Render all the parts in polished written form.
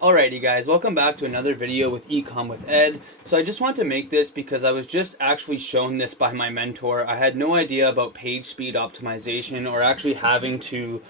Alrighty guys, welcome back to another video with Ecom with Ed. So I just want to make this because I was just actually shown this by my mentor. I had no idea about page speed optimization or actually having to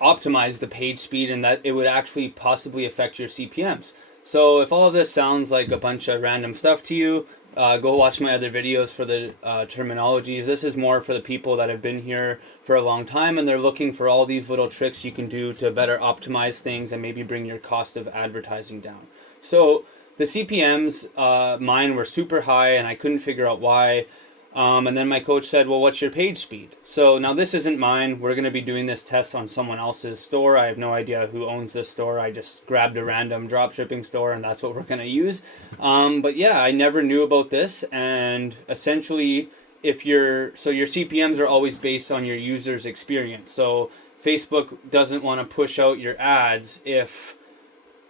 optimize the page speed and that it would actually possibly affect your CPMs. So if all of this sounds like a bunch of random stuff to you, go watch my other videos for the terminologies. This is more for the people that have been here for a long time and they're looking for all these little tricks you can do to better optimize things and maybe bring your cost of advertising down. So the CPMs, mine were super high and I couldn't figure out why. And then my coach said, well, what's your page speed? So now this isn't mine. We're going to be doing this test on someone else's store. I have no idea who owns this store. I just grabbed a random drop shipping store and that's what we're going to use. But yeah, I never knew about this. And essentially, your CPMs are always based on your user's experience. So Facebook doesn't want to push out your ads if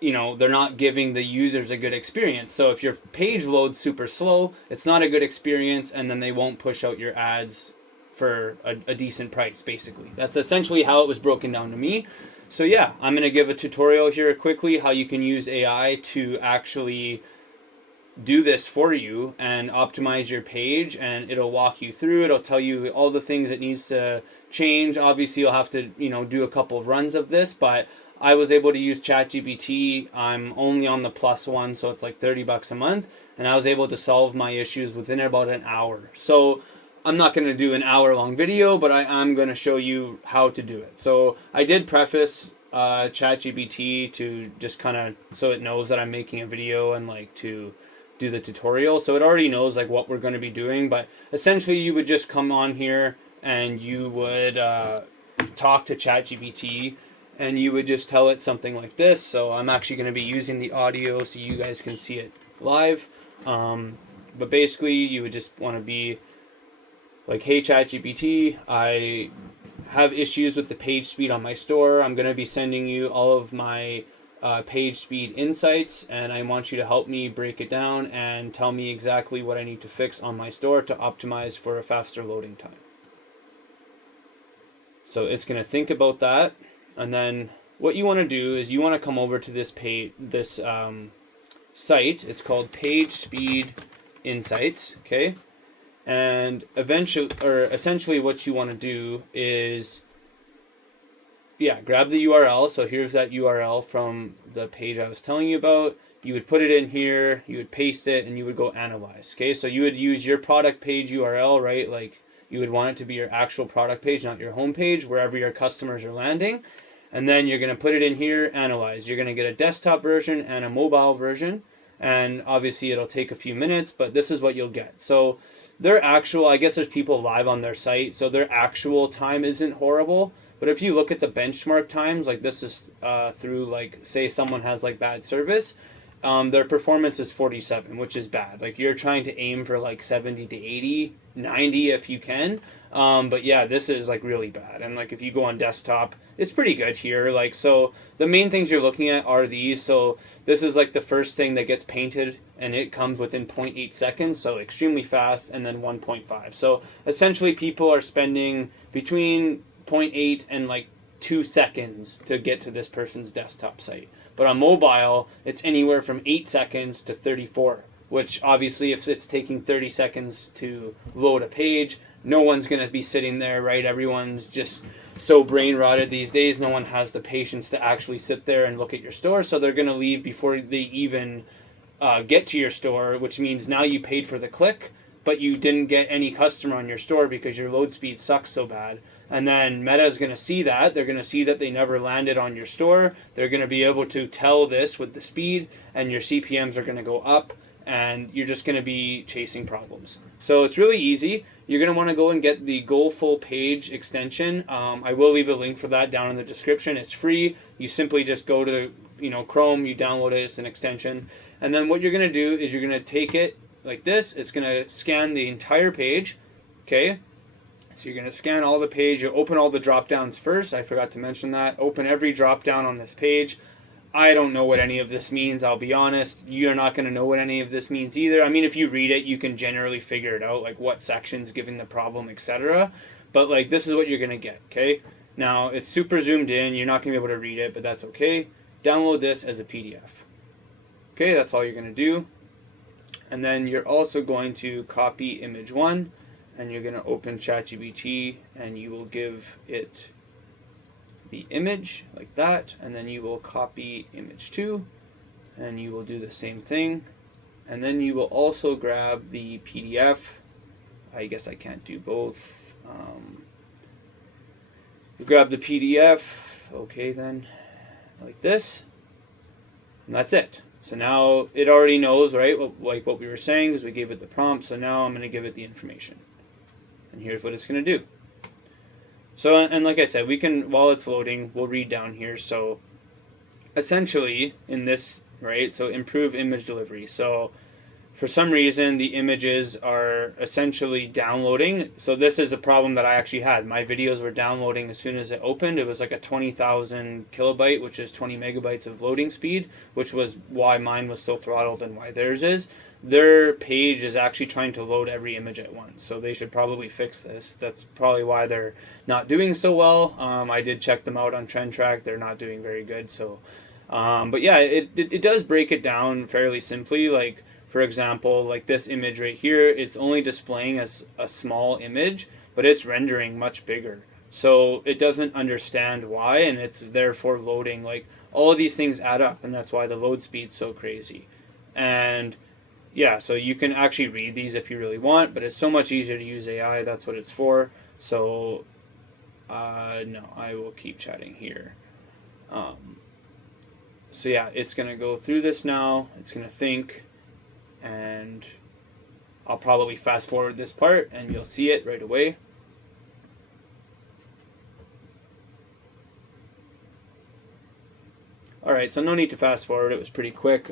they're not giving the users a good experience. So if your page loads super slow, it's not a good experience, and then they won't push out your ads for a decent price, basically. That's essentially how it was broken down to me. So yeah, I'm going to give a tutorial here quickly how you can use AI to actually do this for you and optimize your page, and it'll walk you through. It'll tell you all the things it needs to change. Obviously, you'll have to, do a couple of runs of this, but I was able to use ChatGPT. I'm only on the plus one, so it's like $30 a month, and I was able to solve my issues within about an hour. So I'm not going to do an hour-long video, but I'm going to show you how to do it. So I did preface ChatGPT to just kind of so it knows that I'm making a video and like to do the tutorial. So it already knows like what we're going to be doing, but essentially you would just come on here and you would talk to ChatGPT. And you would just tell it something like this. So I'm actually going to be using the audio so you guys can see it live. But basically, you would just want to be like, hey, ChatGPT, I have issues with the page speed on my store. I'm going to be sending you all of my PageSpeed Insights, and I want you to help me break it down and tell me exactly what I need to fix on my store to optimize for a faster loading time. So it's going to think about that. And then what you want to do is you want to come over to this site. It's called PageSpeed Insights, okay? And essentially what you want to do is, grab the URL. So here's that URL from the page I was telling you about. You would put it in here, you would paste it, and you would go analyze, okay? So you would use your product page URL, right? Like you would want it to be your actual product page, not your home page, wherever your customers are landing. And then you're going to put it in here, analyze. You're going to get a desktop version and a mobile version. And obviously it'll take a few minutes, but this is what you'll get. So their actual, I guess there's people live on their site, so their actual time isn't horrible. But if you look at the benchmark times, like this is through like, say someone has like bad service, their performance is 47, which is bad. Like you're trying to aim for like 70 to 80, 90 if you can. But yeah, this is like really bad. And like if you go on desktop, it's pretty good here. Like, so the main things you're looking at are these. So this is like the first thing that gets painted and it comes within 0.8 seconds. So extremely fast, and then 1.5. So essentially people are spending between 0.8 and like 2 seconds to get to this person's desktop site. But on mobile, it's anywhere from 8 seconds to 34, which obviously if it's taking 30 seconds to load a page, no one's going to be sitting there, right? Everyone's just so brain rotted these days. No one has the patience to actually sit there and look at your store. So they're going to leave before they even get to your store, which means now you paid for the click, but you didn't get any customer on your store because your load speed sucks so bad. And then Meta is going to see that. They're going to see that they never landed on your store. They're going to be able to tell this with the speed, and your CPMs are going to go up, and you're just going to be chasing problems. So it's really easy. You're going to want to go and get the Go Full Page extension. I will leave a link for that down in the description. It's free. You simply just go to Chrome, you download it, it's an extension. And then what you're going to do is you're going to take it like this. It's going to scan the entire page, okay? So you're going to scan all the page. You open all the drop downs first. I forgot to mention that. Open every drop down on this page. I don't know what any of this means, I'll be honest. You're not going to know what any of this means either. I mean, if you read it, you can generally figure it out, like what section's giving the problem, etc. But like, this is what you're going to get, okay? Now, it's super zoomed in. You're not going to be able to read it, but that's okay. download this as a PDF. Okay, that's all you're going to do. And then you're also going to copy image 1, and you're going to open ChatGPT, and you will give it the image like that, and then you will copy image 2, and you will do the same thing. And then you will also grab the PDF. I guess I can't do both. You grab the PDF, okay, then like this, and that's it. So now it already knows, right, like what we were saying, because we gave it the prompt. So now I'm going to give it the information, and here's what it's going to do. So, and like I said, we can, while it's loading, we'll read down here. So essentially in this, right, so improve image delivery. So for some reason, the images are essentially downloading. So this is a problem that I actually had. My videos were downloading as soon as it opened. It was like a 20,000 kilobyte, which is 20 megabytes of loading speed, which was why mine was so throttled and why theirs is. Their page is actually trying to load every image at once. So they should probably fix this. That's probably why they're not doing so well. I did check them out on Trend Track. They're not doing very good. So, but yeah, it does break it down fairly simply. Like, for example, like this image right here, it's only displaying as a small image, but it's rendering much bigger. So it doesn't understand why, and it's therefore loading. Like, all of these things add up, and that's why the load speed's so crazy. And yeah, so you can actually read these if you really want, but it's so much easier to use AI. That's what it's for. So no, I will keep chatting here. So yeah, it's going to go through this now. It's going to think. And I'll probably fast forward this part and you'll see it right away. Alright, so no need to fast forward, it was pretty quick.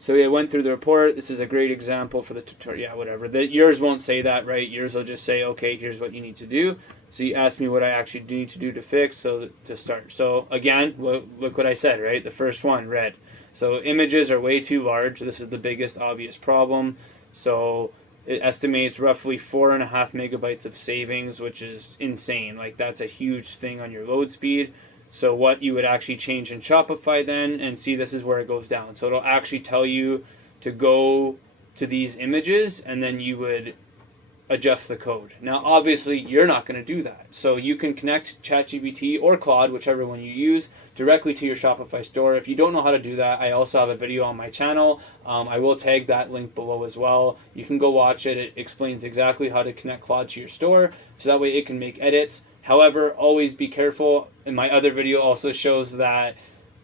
So we went through the report. This is a great example for the tutorial. Yeah, whatever. Yours won't say that, right? Yours will just say, okay, here's what you need to do. So you asked me what I actually need to do to fix, so to start. So again, look what I said, right? The first one, red. So images are way too large. This is the biggest obvious problem. So it estimates roughly 4.5 megabytes of savings, which is insane. Like, that's a huge thing on your load speed. So what you would actually change in Shopify then, and see, this is where it goes down. So it'll actually tell you to go to these images, and then you would adjust the code. Now, obviously, you're not going to do that. So you can connect ChatGPT or Claude, whichever one you use, directly to your Shopify store. If you don't know how to do that, I also have a video on my channel. I will tag that link below as well. You can go watch it. It explains exactly how to connect Claude to your store, so that way it can make edits. However, always be careful. And my other video also shows that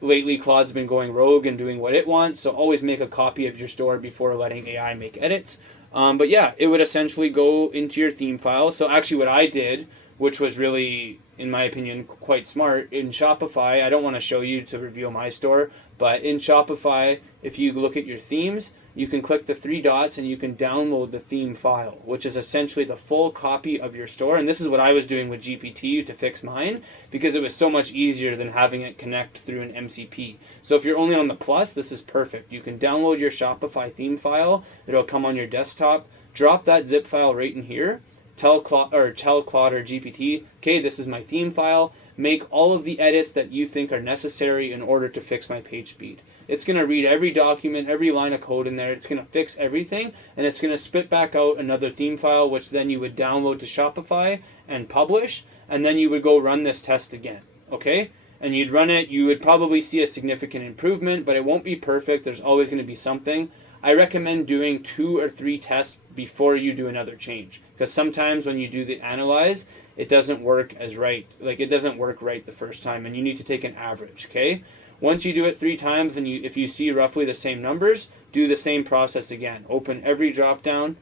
lately Claude's been going rogue and doing what it wants. So always make a copy of your store before letting AI make edits. But yeah, it would essentially go into your theme file. So actually what I did, which was really, in my opinion, quite smart, in Shopify, I don't want to show you to reveal my store, but in Shopify, if you look at your themes, you can click the 3 dots and you can download the theme file, which is essentially the full copy of your store. And this is what I was doing with GPT to fix mine, because it was so much easier than having it connect through an MCP. So if you're only on the Plus, this is perfect. You can download your Shopify theme file. It'll come on your desktop. Drop that zip file right in here. Tell Claude or GPT, okay, this is my theme file. Make all of the edits that you think are necessary in order to fix my page speed. It's going to read every document, every line of code in there. It's going to fix everything, and it's going to spit back out another theme file, which then you would download to Shopify and publish, and then you would go run this test again, okay? And you'd run it. You would probably see a significant improvement, but it won't be perfect. There's always going to be something. I recommend doing 2 or 3 tests before you do another change, because sometimes when you do the analyze, it doesn't work as right. Like, it doesn't work right the first time, and you need to take an average, okay? Once you do it 3 times, and if you see roughly the same numbers, do the same process again. Open every drop down,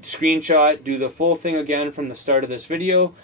screenshot, do the full thing again from the start of this video,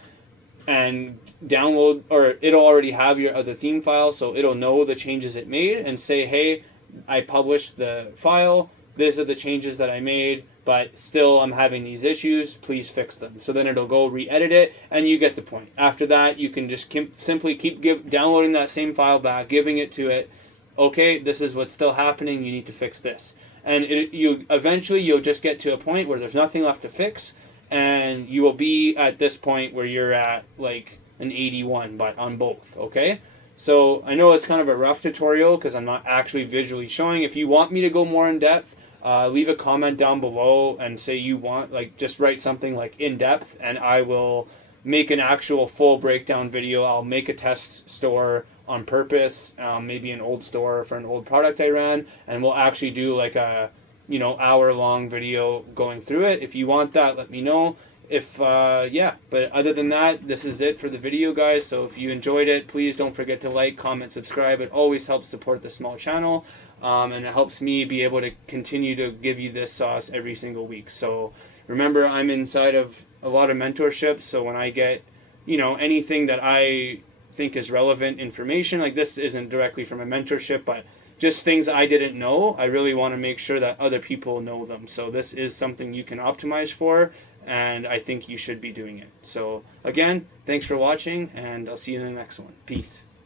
and download, or it'll already have your other theme file, so it'll know the changes it made and say, hey, I published the file, these are the changes that I made, but still I'm having these issues, please fix them. So then it'll go re-edit it, and you get the point. After that, you can just simply keep downloading that same file back, giving it to it. Okay, this is what's still happening, you need to fix this. And eventually you'll just get to a point where there's nothing left to fix, and you will be at this point where you're at like an 81, but on both, okay? So I know it's kind of a rough tutorial because I'm not actually visually showing. If you want me to go more in depth, leave a comment down below and say you want, like, just write something like in depth, and I will make an actual full breakdown video. I'll make a test store on purpose, maybe an old store for an old product I ran, and we'll actually do like a hour-long video going through it. If you want that, let me know. If yeah, but other than that, this is it for the video, guys. So if you enjoyed it, please don't forget to like, comment, subscribe. It always helps support the small channel, and it helps me be able to continue to give you this sauce every single week. So remember, I'm inside of a lot of mentorships, so when I get anything that I think is relevant information, like this isn't directly from a mentorship, but just things I didn't know, I really want to make sure that other people know them. So this is something you can optimize for, and I think you should be doing it. So again, thanks for watching, and I'll see you in the next one. Peace.